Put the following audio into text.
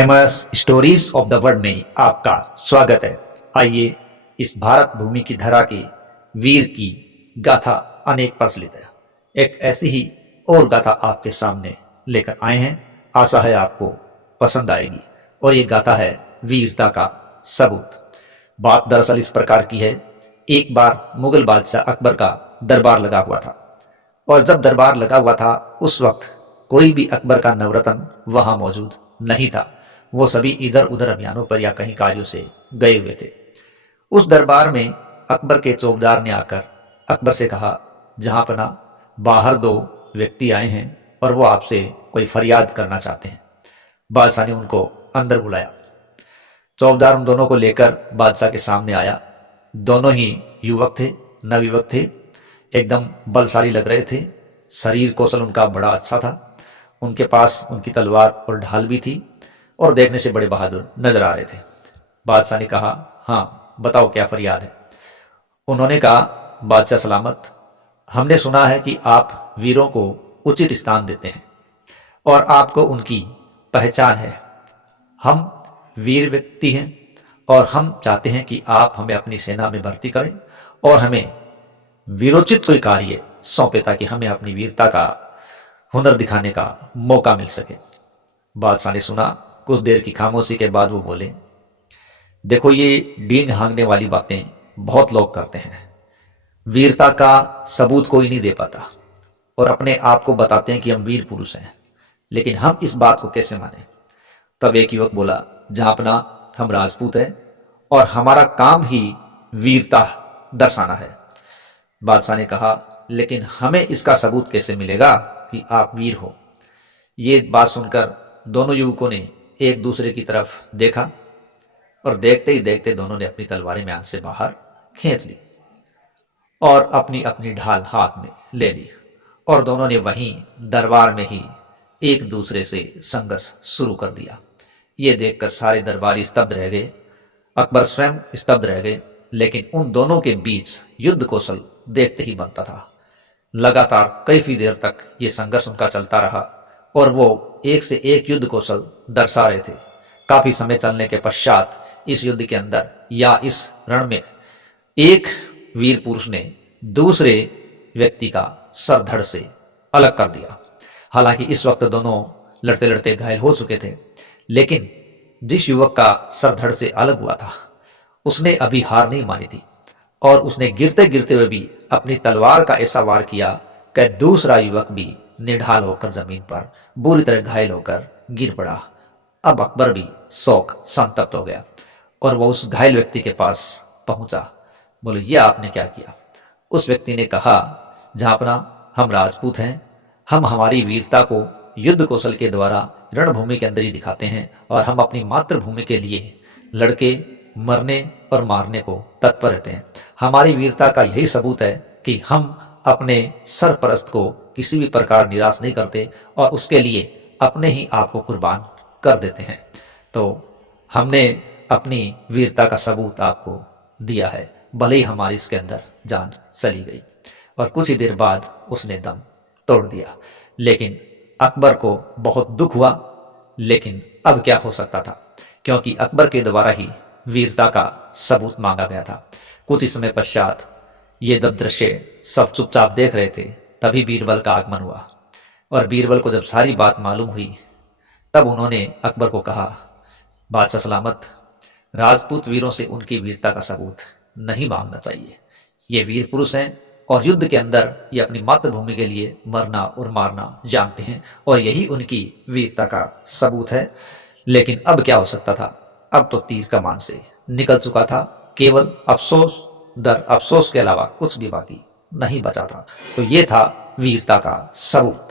Famous stories of the world में आपका स्वागत है। आइए इस भारत भूमि की धरा के वीर की गाथा अनेक प्रचलित है। एक ऐसी ही और गाथा आपके सामने लेकर आए हैं। आशा है आपको पसंद आएगी। और ये गाथा है वीरता का सबूत। बात दरअसल इस प्रकार की है। एक बार मुगल बादशाह अकबर का दरबार लगा हुआ था, और जब दरबार लगा हुआ था उस वक्त कोई भी अकबर का नवरत्न वहां मौजूद नहीं था। वो सभी इधर उधर अभियानों पर या कहीं कार्यों से गए हुए थे। उस दरबार में अकबर के चौकीदार ने आकर अकबर से कहा, जहांपना बाहर दो व्यक्ति आए हैं और वो आपसे कोई फरियाद करना चाहते हैं। बादशाह ने उनको अंदर बुलाया। चौकीदार उन दोनों को लेकर बादशाह के सामने आया। दोनों ही युवक थे, नवयुवक थे, एकदम बलशाली लग रहे थे। शरीर कौशल उनका बड़ा अच्छा था। उनके पास उनकी तलवार और ढाल भी थी और देखने से बड़े बहादुर नजर आ रहे थे। बादशाह ने कहा, हाँ बताओ क्या फरियाद है। उन्होंने कहा, बादशाह सलामत, हमने सुना है कि आप वीरों को उचित स्थान देते हैं और आपको उनकी पहचान है। हम वीर व्यक्ति हैं और हम चाहते हैं कि आप हमें अपनी सेना में भर्ती करें और हमें वीरोचित कोई कार्य सौंपे ताकि हमें अपनी वीरता का हुनर दिखाने का मौका मिल सके। बादशाह ने सुना। कुछ देर की खामोशी के बाद वो बोले, देखो ये डींग हाँकने वाली बातें बहुत लोग करते हैं। वीरता का सबूत कोई नहीं दे पाता और अपने आप को बताते हैं कि हम वीर पुरुष हैं, लेकिन हम इस बात को कैसे माने। तब एक युवक बोला, जहांपना हम राजपूत हैं और हमारा काम ही वीरता दर्शाना है। बादशाह ने कहा, लेकिन हमें इसका सबूत कैसे मिलेगा कि आप वीर हो। ये बात सुनकर दोनों युवकों ने एक दूसरे की तरफ देखा और देखते ही देखते दोनों ने अपनी तलवारें म्यान से बाहर खींच ली और अपनी अपनी ढाल हाथ में ले ली और दोनों ने वहीं दरबार में ही एक दूसरे से संघर्ष शुरू कर दिया। ये देखकर सारे दरबारी स्तब्ध रह गए। अकबर स्वयं स्तब्ध रह गए। लेकिन उन दोनों के बीच युद्ध कौशल देखते ही बनता था। लगातार कई देर तक ये संघर्ष उनका चलता रहा और वो एक से एक युद्ध कौशल दर्शा रहे थे। काफी समय चलने के पश्चात इस युद्ध के अंदर या इस रण में एक वीर पुरुष ने दूसरे व्यक्ति का सर धड़ से अलग कर दिया। हालांकि इस वक्त दोनों लड़ते लड़ते घायल हो चुके थे, लेकिन जिस युवक का सर धड़ से अलग हुआ था उसने अभी हार नहीं मानी थी और उसने गिरते गिरते हुए भी अपनी तलवार का ऐसा वार किया कि दूसरा युवक भी निढाल होकर जमीन पर बुरी तरह घायल होकर गिर पड़ा। अब अकबर भी शोक संतप्त हो गया और वह उस घायल व्यक्ति के पास पहुंचा। बोले, ये आपने क्या किया। उस व्यक्ति ने कहा, जहांपना हम राजपूत हैं, हम हमारी वीरता को युद्ध कौशल के द्वारा रणभूमि के अंदर ही दिखाते हैं और हम अपनी मातृभूमि के लिए लड़के मरने और मारने को तत्पर रहते हैं। हमारी वीरता का यही सबूत है कि हम अपने सरपरस्त को किसी भी प्रकार निराश नहीं करते और उसके लिए अपने ही आप को कुर्बान कर देते हैं। तो हमने अपनी वीरता का सबूत आपको दिया है, भले ही हमारी इसके अंदर जान चली गई। और कुछ ही देर बाद उसने दम तोड़ दिया। लेकिन अकबर को बहुत दुख हुआ, लेकिन अब क्या हो सकता था, क्योंकि अकबर के द्वारा ही वीरता का सबूत मांगा गया था। कुछ ही समय पश्चात ये जब दृश्य सब चुपचाप देख रहे थे, तभी बीरबल का आगमन हुआ। और बीरबल को जब सारी बात मालूम हुई तब उन्होंने अकबर को कहा, बादशाह सलामत, राजपूत वीरों से उनकी वीरता का सबूत नहीं मांगना चाहिए। ये वीर पुरुष हैं और युद्ध के अंदर ये अपनी मातृभूमि के लिए मरना और मारना जानते हैं और यही उनकी वीरता का सबूत है। लेकिन अब क्या हो सकता था। अब तो तीर कमान से निकल चुका था। केवल अफसोस दर अफसोस के अलावा कुछ भी बाकी नहीं बचा था। तो ये था वीरता का सबूत।